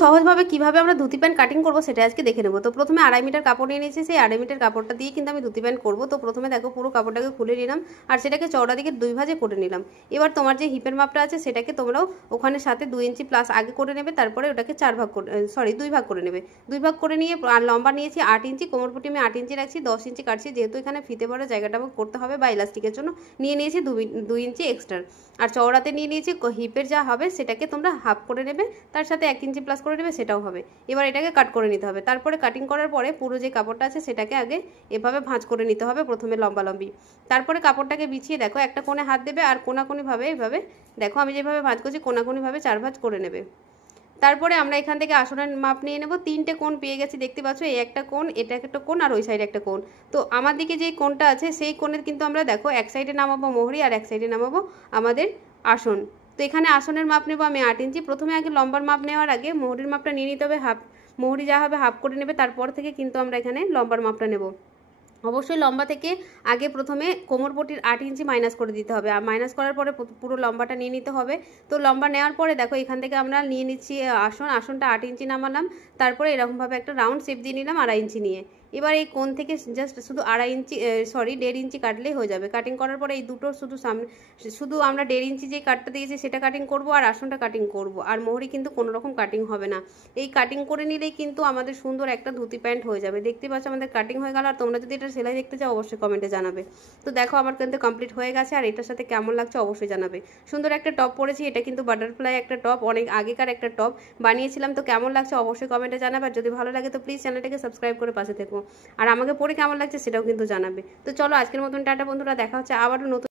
সহজভাবে কিভাবে আমরা ধুতি প্যান্ট কাটিং করবো সেটা আজকে দেখে নেবো। তো প্রথমে 2.5 মিটার কাপড় নিয়ে নিয়েছি, সেই 2.5 মিটার কাপড়টা দিয়ে কিন্তু আমি ধুতি প্যান্ট করবো। তো প্রথমে দেখো পুরো কাপড়টাকে খুলে নিলাম আর সেটাকে চওড়া দিকে 2 ভাঁজে করে নিলাম। এবার তোমার যে হিপের মাপটা আছে সেটাকে তোমরাও ওখানে সাথে 2 ইঞ্চি প্লাস আগে করে নেবে, তারপরে ওটাকে 2 ভাগ করে নেবে। 2 ভাগ করে নিয়ে আর লম্বা নিয়েছি 8 ইঞ্চি, কোমরপট্টি আমি 8 ইঞ্চি রাখছি, 10 ইঞ্চি কাটছি, যেহেতু এখানে ফিতে পড়া জায়গাটা করতে হবে বা ইলাস্টিকের জন্য নিয়ে নিয়েছি 2 ইঞ্চি এক্সট্রা। আর চওড়াতে নিয়ে নিয়েছি হিপের যা হবে সেটাকে তোমরা হাফ করে নেবে, তার সাথে 1 ইঞ্চি প্লাস করে নেবে, সেটাও হবে। এবার এটাকে কাট করে নিতে হবে। তারপরে কাটিং করার পরে পুরো যে কাপড়টা আছে সেটাকে আগে এভাবে ভাঁজ করে নিতে হবে, প্রথমে লম্বালম্বি। তারপরে কাপড়টাকে বিছিয়ে দেখো একটা কোণে হাত দেবে আর কোনাকুনিভাবে এভাবে দেখো আমি যেভাবে ভাঁজ করছি কোনাকুনিভাবে 4 ভাঁজ করে নেবে। তারপরে আমরা এখান থেকে আসনের মাপ নিয়ে নেব। 3টে কোণ পেয়ে গেছি, দেখতে পাচ্ছ, এই একটা কোণ, এটা একটা কোণ আর ওই সাইডে একটা কোণ। তো আমার দিকে যেই কোণটা আছে সেই কোণের কিন্তু আমরা দেখো এক সাইডে নামাবো মোহরি আর এক সাইডে নামাবো আমাদের আসন। তো এখানে আসনের মাপ নেবো আমি 8 ইঞ্চি। প্রথমে আগে লম্বার মাপ নেওয়ার আগে মোহরির মাপটা নিয়ে নিতে হবে, হাফ মোহরি যা হবে হাফ করে নেবে, তারপর থেকে কিন্তু আমরা এখানে লম্বার মাপটা নেব। অবশ্যই লম্বা থেকে আগে প্রথমে কোমরপট্টির 8 ইঞ্চি মাইনাস করে দিতে হবে, আর মাইনাস করার পরে পুরো লম্বাটা নিয়ে নিতে হবে। তো লম্বা নেওয়ার পরে দেখো এখান থেকে আমরা নিয়ে নিচ্ছি আসনটা 8 ইঞ্চি নামালাম, তারপরে এরকমভাবে একটা রাউন্ড শেপ দিয়ে নিলাম 2.5 ইঞ্চি নিয়ে। এবার এই কোণ থেকে জাস্ট শুধু 2.5 ইঞ্চি 1.5 ইঞ্চি কাটলেই হয়ে যাবে। কাটিং করার পরে এই দুটো শুধু আমরা 1.5 ইঞ্চি যে কাটটা দিয়েছি সেটা কাটিং করব আর আসনটা কাটিং করব, আর মোহরি কিন্তু কোনো রকম কাটিং হবে না। এই কাটিং করে নিলেই কিন্তু আমাদের সুন্দর একটা ধুতি প্যান্ট হয়ে যাবে। দেখতে পাচ্ছ আমাদের কাটিং হয়ে গেল। আর তোমরা যদি এটা সেলাই দেখতে চাও অবশ্যই কমেন্টে জানাবে। তো দেখো আমার কিন্তু কমপ্লিট হয়ে গেছে, আর এটার সাথে কেমন লাগছে অবশ্যই জানাবে। সুন্দর একটা টপ পরেছি, এটা কিন্তু বাটারফ্লাই একটা টপ, অনেক আগেকার একটা টপ বানিয়েছিলাম। তো কেমন লাগছে অবশ্যই কমেন্টে জানাবে, আর যদি ভালো লাগে তো প্লিজ চ্যানেলটাকে সাবস্ক্রাইব করে পাশে থেকো, আর আমাকে পরে কেমন লাগছে সেটাও কিন্তু জানাবে। তো চলো আজকের মতন টাটা বন্ধুরা, দেখা হচ্ছে আবারও নতুন